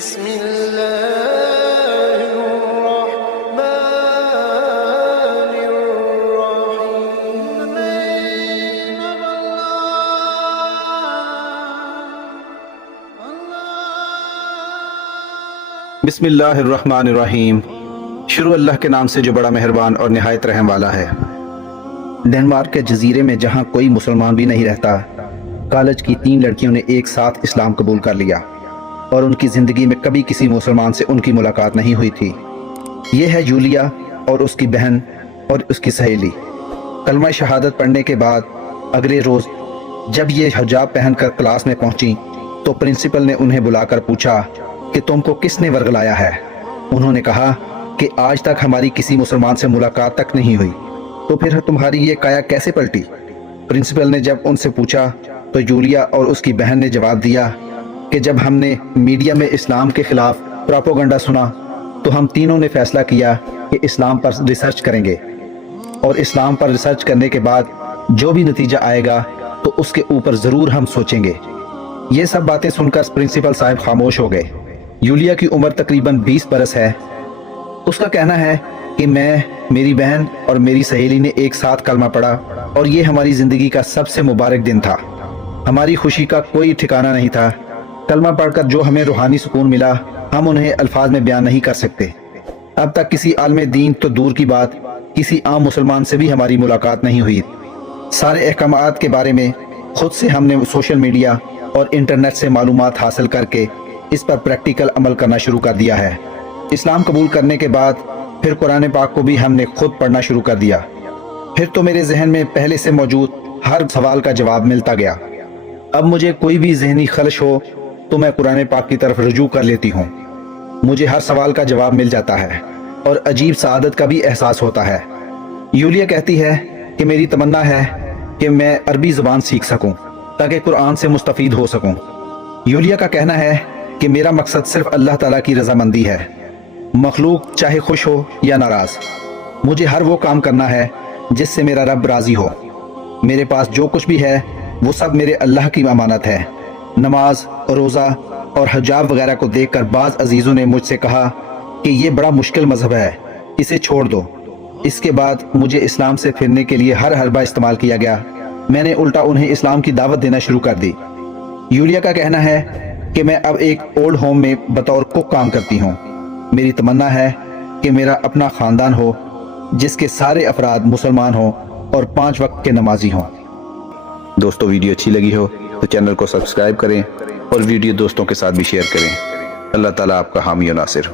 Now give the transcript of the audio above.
بسم الله الرحمن الرحيم. بسم اللہ الرحمن الرحیم. شروع اللہ کے نام سے جو بڑا مہربان اور نہایت رحم والا ہے. ڈنمارک کے جزیرے میں جہاں کوئی مسلمان بھی نہیں رہتا، کالج کی 3 لڑکیوں نے ایک ساتھ اسلام قبول کر لیا اور ان کی زندگی میں کبھی کسی مسلمان سے ان کی ملاقات نہیں ہوئی تھی. یہ ہے یولیا اور اس کی بہن اور اس کی سہیلی. کلمہ شہادت پڑھنے کے بعد اگلے روز جب یہ حجاب پہن کر کلاس میں پہنچی تو پرنسپل نے انہیں بلا کر پوچھا کہ تم کو کس نے ورگلایا ہے؟ انہوں نے کہا کہ آج تک ہماری کسی مسلمان سے ملاقات تک نہیں ہوئی، تو پھر تمہاری یہ کایا کیسے پلٹی؟ پرنسپل نے جب ان سے پوچھا تو یولیا اور اس کی بہن نے جواب دیا کہ جب ہم نے میڈیا میں اسلام کے خلاف پروپیگنڈا سنا تو ہم تینوں نے فیصلہ کیا کہ اسلام پر ریسرچ کریں گے، اور اسلام پر ریسرچ کرنے کے بعد جو بھی نتیجہ آئے گا تو اس کے اوپر ضرور ہم سوچیں گے. یہ سب باتیں سن کر پرنسپل صاحب خاموش ہو گئے. یولیا کی عمر تقریباً 20 برس ہے. اس کا کہنا ہے کہ میں، میری بہن اور میری سہیلی نے ایک ساتھ کلمہ پڑھا اور یہ ہماری زندگی کا سب سے مبارک دن تھا. ہماری خوشی کا کوئی ٹھکانہ نہیں تھا. کلمہ پڑھ کر جو ہمیں روحانی سکون ملا ہم انہیں الفاظ میں بیان نہیں کر سکتے. اب تک کسی عالم دین تو دور کی بات کسی عام مسلمان سے بھی ہماری ملاقات نہیں ہوئی. سارے احکامات کے بارے میں خود سے ہم نے سوشل میڈیا اور انٹرنیٹ سے معلومات حاصل کر کے اس پر پریکٹیکل عمل کرنا شروع کر دیا ہے. اسلام قبول کرنے کے بعد پھر قرآن پاک کو بھی ہم نے خود پڑھنا شروع کر دیا. پھر تو میرے ذہن میں پہلے سے موجود ہر سوال کا جواب ملتا گیا. اب مجھے کوئی بھی ذہنی خلش ہو تو میں قرآن پاک کی طرف رجوع کر لیتی ہوں. مجھے ہر سوال کا جواب مل جاتا ہے اور عجیب سعادت کا بھی احساس ہوتا ہے. یولیا کہتی ہے کہ میری تمنا ہے کہ میں عربی زبان سیکھ سکوں تاکہ قرآن سے مستفید ہو سکوں. یولیا کا کہنا ہے کہ میرا مقصد صرف اللہ تعالیٰ کی رضامندی ہے. مخلوق چاہے خوش ہو یا ناراض، مجھے ہر وہ کام کرنا ہے جس سے میرا رب راضی ہو. میرے پاس جو کچھ بھی ہے وہ سب میرے اللہ کی امانت ہے. نماز، روزہ اور حجاب وغیرہ کو دیکھ کر بعض عزیزوں نے مجھ سے کہا کہ یہ بڑا مشکل مذہب ہے، اسے چھوڑ دو. اس کے بعد مجھے اسلام سے پھرنے کے لیے ہر حربہ استعمال کیا گیا. میں نے الٹا انہیں اسلام کی دعوت دینا شروع کر دی. یولیا کا کہنا ہے کہ میں اب ایک اولڈ ہوم میں بطور کک کام کرتی ہوں. میری تمنا ہے کہ میرا اپنا خاندان ہو جس کے سارے افراد مسلمان ہوں اور 5 وقت کے نمازی ہوں. دوستو ویڈیو اچھی لگی ہو تو چینل کو سبسکرائب کریں اور ویڈیو دوستوں کے ساتھ بھی شیئر کریں. اللہ تعالیٰ آپ کا حامی و ناصر.